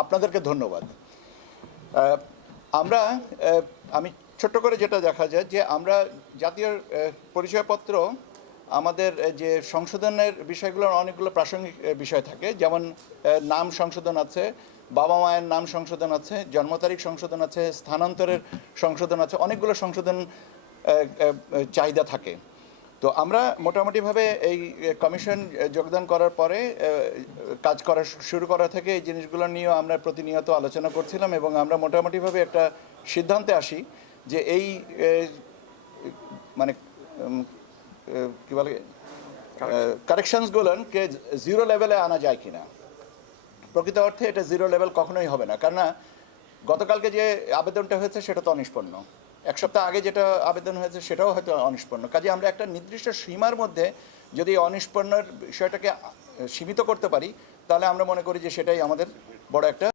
আপনাদেরকে ধন্যবাদ। আমরা আমি ছোট্ট করে যেটা দেখা যায় যে আমরা জাতীয় পরিচয়পত্র, আমাদের যে সংশোধনের বিষয়গুলোর অনেকগুলো প্রাসঙ্গিক বিষয় থাকে। যেমন নাম সংশোধন আছে, বাবা মায়ের নাম সংশোধন আছে, জন্ম তারিখ সংশোধন আছে, স্থানান্তরের সংশোধন আছে, অনেকগুলো সংশোধন চাহিদা থাকে। তো আমরা মোটামুটিভাবে এই কমিশন যোগদান করার পরে কাজ করা শুরু করা থেকে এই জিনিসগুলো নিয়েও আমরা প্রতিনিয়ত আলোচনা করছিলাম এবং আমরা মোটামুটিভাবে একটা সিদ্ধান্তে আসি যে এই মানে কি বলে কারেকশনসগুলোকে জিরো লেভেলে আনা যায় কিনা। প্রকৃত অর্থে এটা জিরো লেভেল কখনোই হবে না। কেননা গতকালকে যে আবেদনটা হয়েছে সেটা তো অনিষ্পন্ন। এক সপ্তাহ আগে যেটা আবেদন হয়েছে সেটাও হয়তো অনিষ্পন্ন। কাজে আমরা একটা নির্দিষ্ট সীমার মধ্যে যদি অনিষ্পন্নর বিষয়টাকে সীমিত করতে পারি, তাহলে আমরা মনে করি যে সেটাই আমাদের বড় একটা